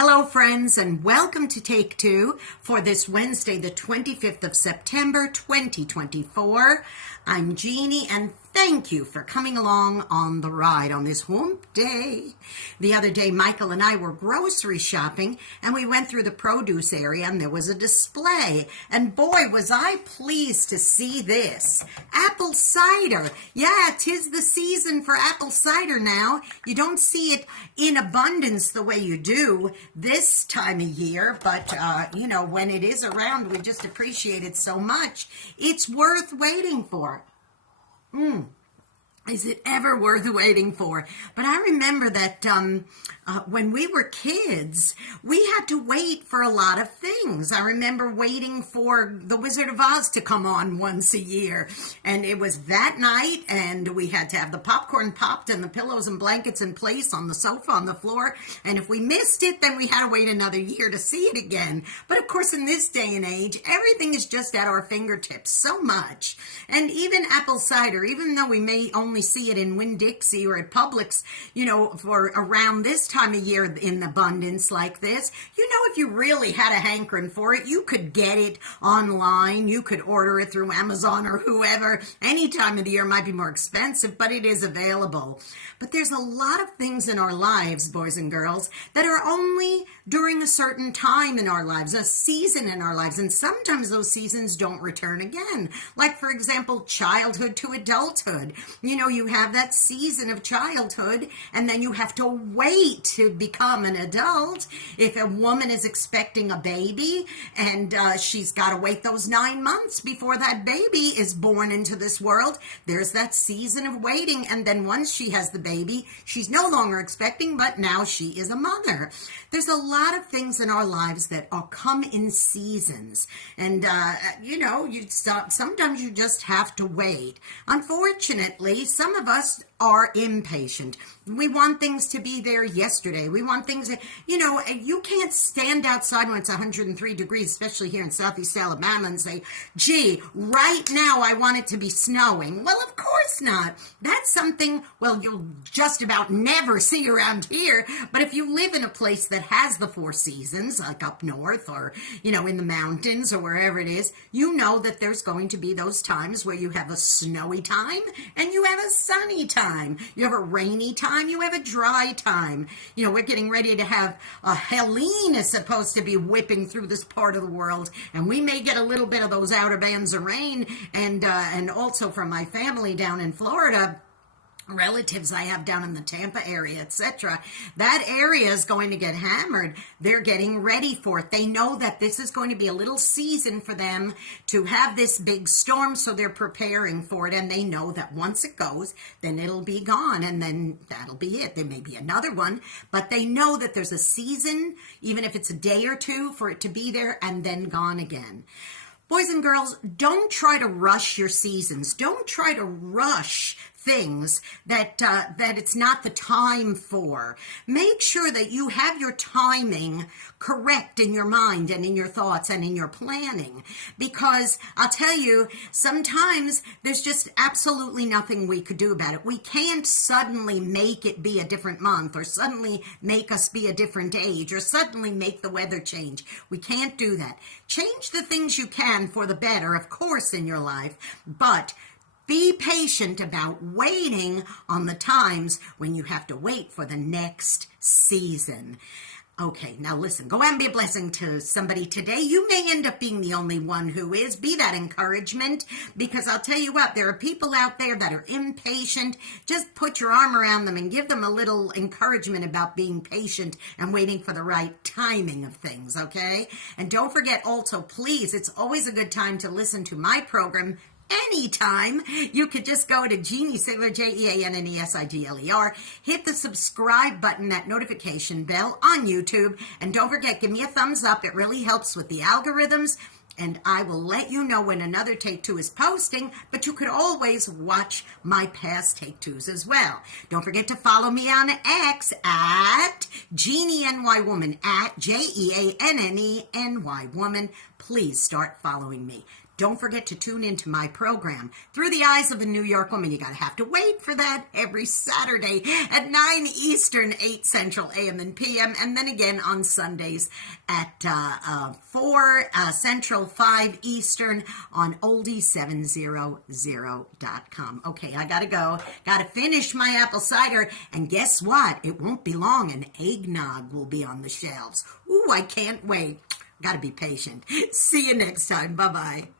Hello, friends, and welcome to Take Two for this Wednesday, the 25th of September, 2024. I'm Jeannie, and thank you for coming along on the ride on this hump day. The other day, Michael and I were grocery shopping, and we went through the produce area, and there was a display. And boy, was I pleased to see this. Apple cider. Yeah, 'tis the season for apple cider now. You don't see it in abundance the way you do this time of year, but, when it is around, we just appreciate it so much. It's worth waiting for. Is it ever worth waiting for? But I remember that when we were kids, we had to wait for a lot of things. I remember waiting for The Wizard of Oz to come on once a year. And it was that night, and we had to have the popcorn popped and the pillows and blankets in place on the sofa, on the floor. And if we missed it, then we had to wait another year to see it again. But of course, in this day and age, everything is just at our fingertips so much. And even apple cider, even though we may only see it in Winn-Dixie or at Publix, for around this time of year in abundance like this, if you really had a hankering for it, you could get it online. You could order it through Amazon or whoever. Any time of the year might be more expensive, but it is available. But there's a lot of things in our lives, boys and girls, that are only during a certain time in our lives, a season in our lives, and sometimes those seasons don't return again. Like, for example, childhood to adulthood. You have that season of childhood, and then you have to wait to become an adult. If a woman is expecting a baby, and she's got to wait those 9 months before that baby is born into this world, there's that season of waiting, and then once she has the baby, she's no longer expecting, but now she is a mother. There's a lot of things in our lives that come in seasons, and sometimes you just have to wait. Unfortunately, some of us are impatient. We want things to be there yesterday. We want things that, you can't stand outside when it's 103 degrees, especially here in Southeast Alabama, and say, gee, right now I want it to be snowing. Well, of course not. That's something, you'll just about never see around here. But if you live in a place that has the four seasons, like up north or, in the mountains or wherever it is, you know that there's going to be those times where you have a snowy time and you have a sunny time. You have a rainy time, you have a dry time. We're getting ready to have Helene is supposed to be whipping through this part of the world, and we may get a little bit of those outer bands of rain, and also from my family down in Florida, relatives I have down in the Tampa area, etc. That area is going to get hammered. They're getting ready for it. They know that this is going to be a little season for them to have this big storm, so they're preparing for it, and they know that once it goes, then it'll be gone, and then that'll be it. There may be another one, but they know that there's a season, even if it's a day or two, for it to be there and then gone again. Boys and girls, don't try to rush your seasons. Don't try to rush things that it's not the time for. Make sure that you have your timing correct in your mind and in your thoughts and in your planning, because I'll tell you, sometimes there's just absolutely nothing we could do about it. We can't suddenly make it be a different month, or suddenly make us be a different age, or suddenly make the weather change. We can't do that. Change the things you can for the better, of course, in your life, but be patient about waiting on the times when you have to wait for the next season. Okay, now listen, go out and be a blessing to somebody today. You may end up being the only one who is. Be that encouragement, because I'll tell you what, there are people out there that are impatient. Just put your arm around them and give them a little encouragement about being patient and waiting for the right timing of things, okay? And don't forget also, please, it's always a good time to listen to my program anytime. You could just go to Jeanne Sigler, JeanneSigler, hit the subscribe button, that notification bell on YouTube, and don't forget, give me a thumbs up. It really helps with the algorithms, and I will let you know when another Take Two is posting, but you could always watch my past Take Twos as well. Don't forget to follow me on X at JeanneNY Woman, at JeanneNY Woman. Please start following me. Don't forget to tune into my program, Through the Eyes of a New York Woman. You got to have to wait for that every Saturday at 9 Eastern, 8 Central AM and PM, and then again on Sundays at 4 Central, 5 Eastern on oldie700.com. Okay, I got to go. Got to finish my apple cider, and guess what? It won't be long, and eggnog will be on the shelves. Ooh, I can't wait. Got to be patient. See you next time. Bye-bye.